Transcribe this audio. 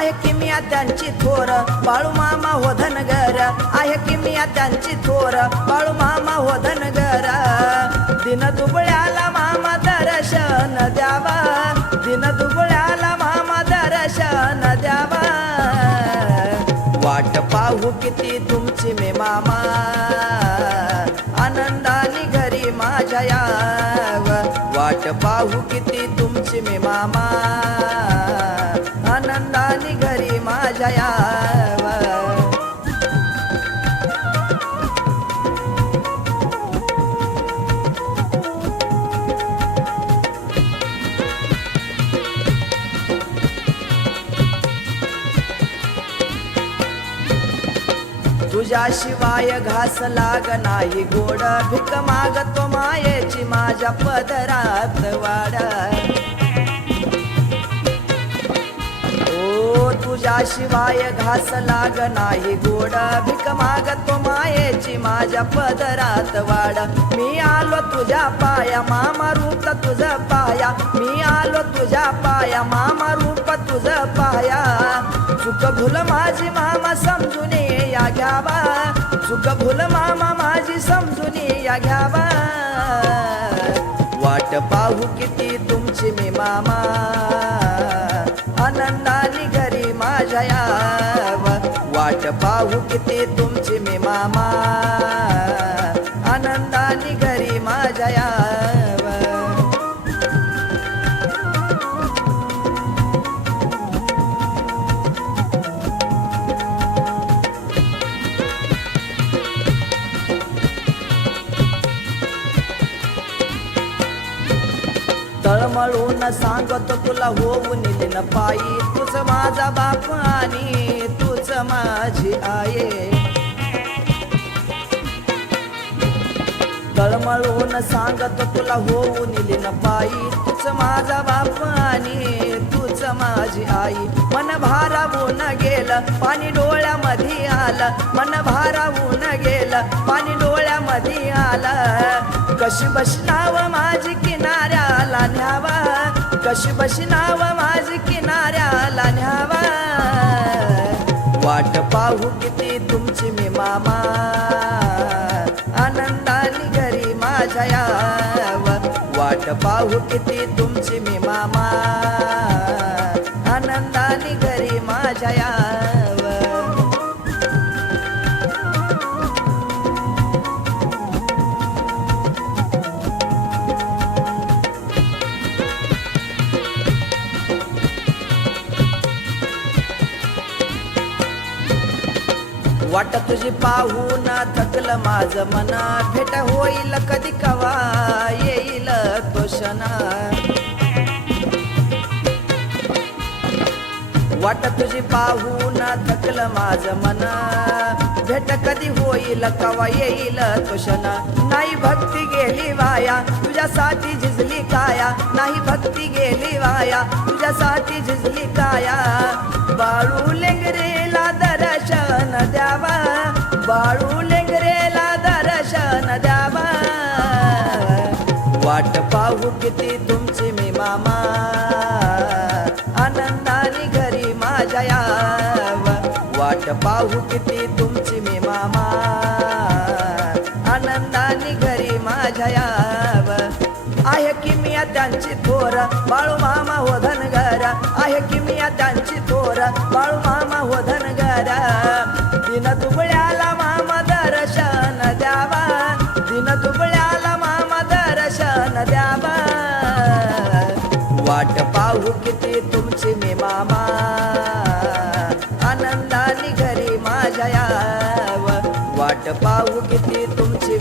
आहे की मी त्यांची थोर बाळू मामा हो धनगर आहे की मी त्यांची थोर बाळू मामा हो धनगर दिन दुबळ्याला मामा दर्शन द्यावा दिन दुबळ्याला मामा दर्शन द्यावा वाट पाहू किती तुमची मे मामा आनंदाने घरी माझ्या याव वाट पाहू किती तुमची मे मामा आनंदाने घरी माझ्या याव तुझ्याशिवाय घास लाग नाही गोड भिक मागतो मायेची माझ्या पदरात वाड ओ तुझ्याशिवाय घास लाग नाही गोड भिक मागतो मायेची माझ्या पदरात वाड मी आलो तुझ्या पाया मामा रूप तुझं पाया मी आलो तुझ्या पाया मामा रूप तुझं पाया चुक भूल माझी मामा समजून या घ्यावा चुक भूल मामा माझी समजून या घ्यावा वाट पाहू किती तुमची मी मामा आनंदाने घरी माझ्या याव वाट पाहू किती तुमची मी मामा आनंदाने घरी माझ्या याव तळमळून सांगतो तुला होऊन न पायी तुझ माझा बाप आणि तुझ माझी आये तळमळून सांगतो तुला होऊन न पायी तुझ माझा बाप आणि तुझ माझी आई मन भारावून गेलं पाणी डोळ्यामध्ये आलं मन भारावून गेलं पाणी डोळ्यामध्ये आलं कशी बसनाव माझी किनाऱ्याला न्यावा कशी बसनाव माझी किनाऱ्याला न्यावा वाट पाहू किती तुमची मी मामा आनंदाने घरी माझ्या याव वाट पाहू किती तुमची मी मामा आनंदाने घरी माझ्या याव वाट तुझी पाहून थकलं माझं मन भेट होईल कधी कवा येईल तो क्षण वाट तुझी पाहून थकलं माझं मन भेट कधी होईल कवा येईल तो क्षण नाही भक्ती गेली वाया तुझ्यासाठी झिजली काया नाही भक्ती गेली वाया तुझ्यासाठी झिजली काया बाळू लेंगरेला दर्शन द्यावा बाळू लेंगरेला दर्शन द्यावा वाट पाहू किती तुमची मी मामा आनंदाने घरी माझ्या याव वाट पाहू किती तुमची मी मामा आनंदाने घरी माझ्या याव आहे की मी त्यांची थोर बाळू मामा हो धनगर आहे की मी त्यांची थोर बाळू मामा हो धनगर दिन दुबळ्याला मामा दर्शन द्यावा दिन दुबळ्याला मामा दर्शन द्यावा वाट पाहू किती तुमची मी मामा आनंदाने घरी माझ्या याव वाट पाहू किती तुमची